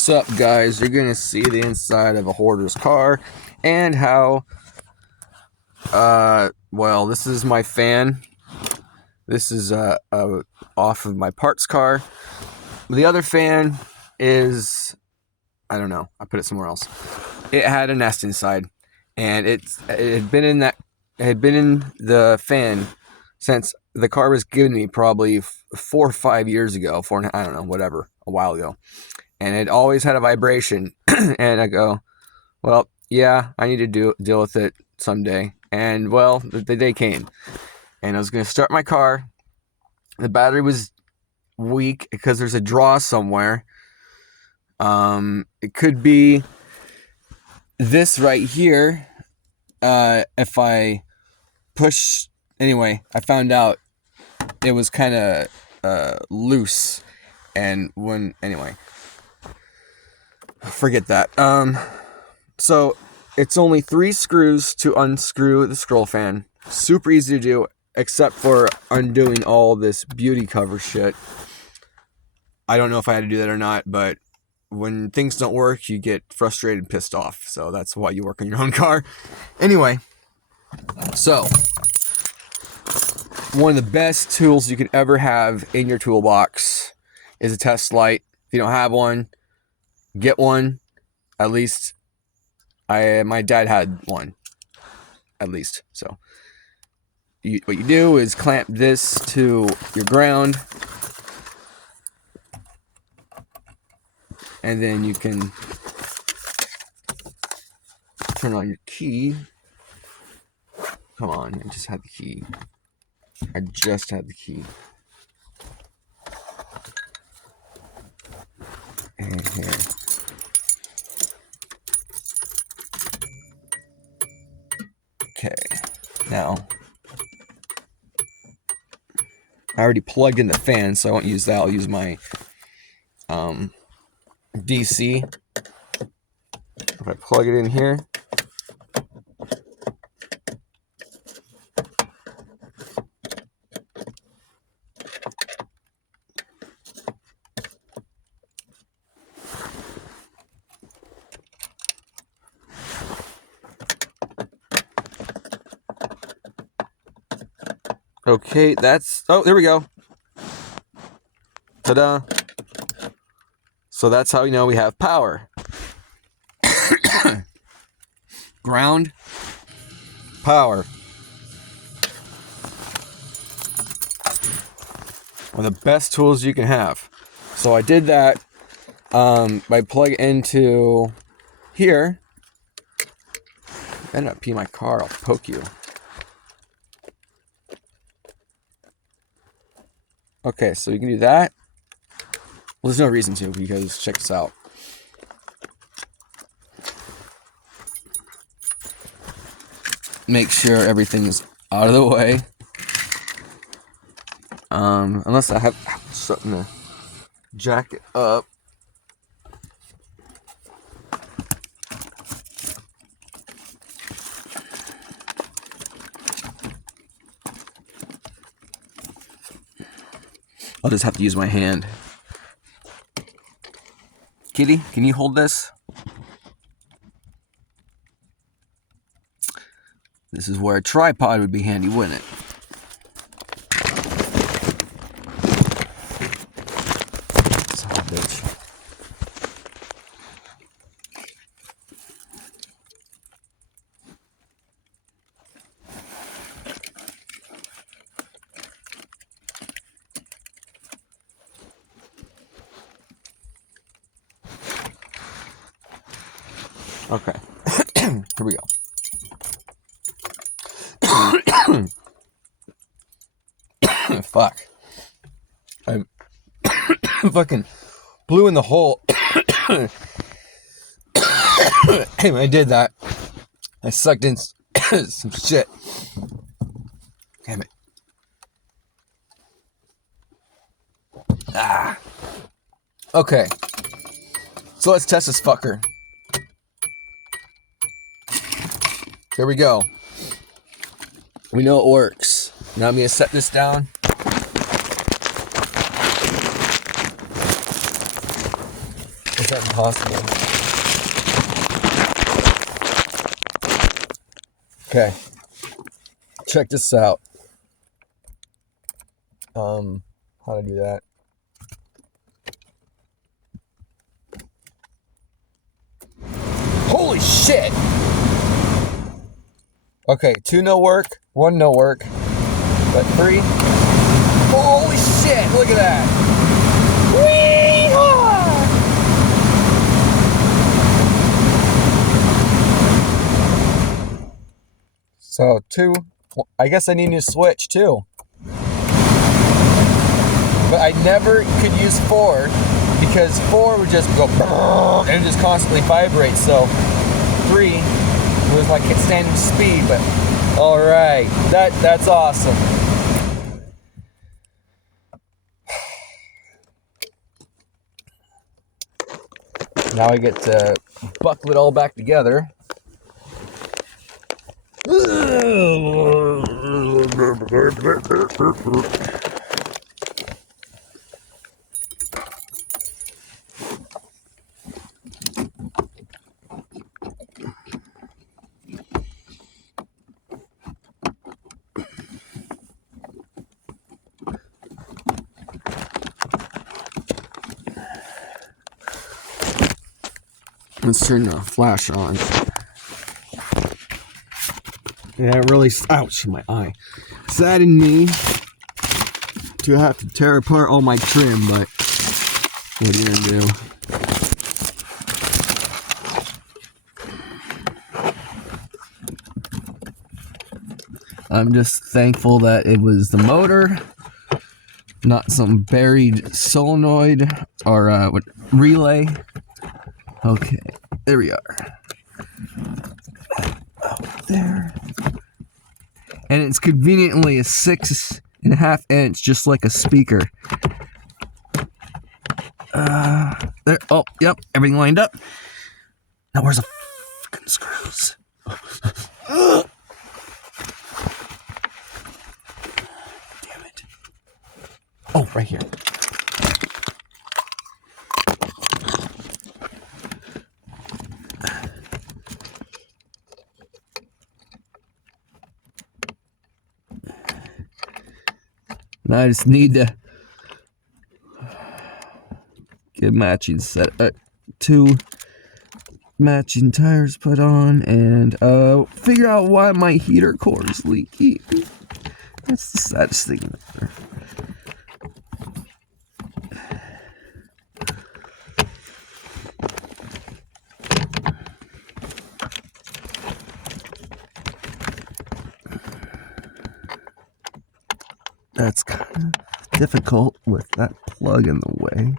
Sup guys, you're gonna see the inside of a hoarder's car and how well, this is my fan. This is off of my parts car. The other fan is, I don't know, I put it somewhere else. It had a nest inside, and it had been in the fan since the car was given to me probably 4 or 5 years ago, I don't know, whatever, a while ago. And it always had a vibration. And I go, well, yeah, I need to deal with it someday. And well, the day came. And I was going to start my car. The battery was weak because there's a draw somewhere. It could be this right here. If I push, anyway, I found out it was kind of loose. And anyway, forget that. So it's only 3 screws to unscrew the scroll fan. Super easy to do, except for undoing all this beauty cover shit. I don't know if I had to do that or not, but when things don't work, you get frustrated and pissed off. So that's why you work on your own car. Anyway, so one of the best tools you could ever have in your toolbox is a test light. If you don't have one, get one. At least my dad had one, at least. So what you do is clamp this to your ground, and then you can turn on your key. Come on, I just had the key. And here. Okay, now I already plugged in the fan, so I won't use that. I'll use my DC. If I plug it in here, okay, oh, there we go. Ta-da. So that's how we know we have power. Ground, power. One of the best tools you can have. So I did that by plug into here. I ended up peeing my car, I'll poke you. Okay, so you can do that. Well, there's no reason to, because check this out. Make sure everything's out of the way. Unless I have something to jack it up. I'll just have to use my hand. Kitty, can you hold this? This is where a tripod would be handy, wouldn't it? Son of a bitch. Okay, here we go. Fuck. I fucking blew in the hole. Hey, when I did that, I sucked in some shit. Damn it. Ah. Okay. So let's test this fucker. Here we go. We know it works. Now I'm going to set this down. that impossible? Okay. Check this out. How to do that. Holy shit! Okay, 2 no work, 1 no work, but 3. Holy shit, look at that! Wee-haw! So 2, I guess I need to switch too. But I never could use 4 because 4 would just go and just constantly vibrate. So 3 was like standing speed, but all right, that's awesome. Now I get to buckle it all back together. Let's turn the flash on. Yeah, it really, ouch, my eye. Saddened me to have to tear apart all my trim, but what are you gonna do? I'm just thankful that it was the motor, not some buried solenoid or relay. Okay, there we are. Out there. And it's conveniently a 6.5 inch, just like a speaker. There. Oh, yep. Everything lined up. Now where's the fucking screws? Damn it. Oh, right here. And I just need to get matching set. 2 matching tires put on, and figure out why my heater core is leaky. That's the saddest thing ever. That's kind of difficult with that plug in the way.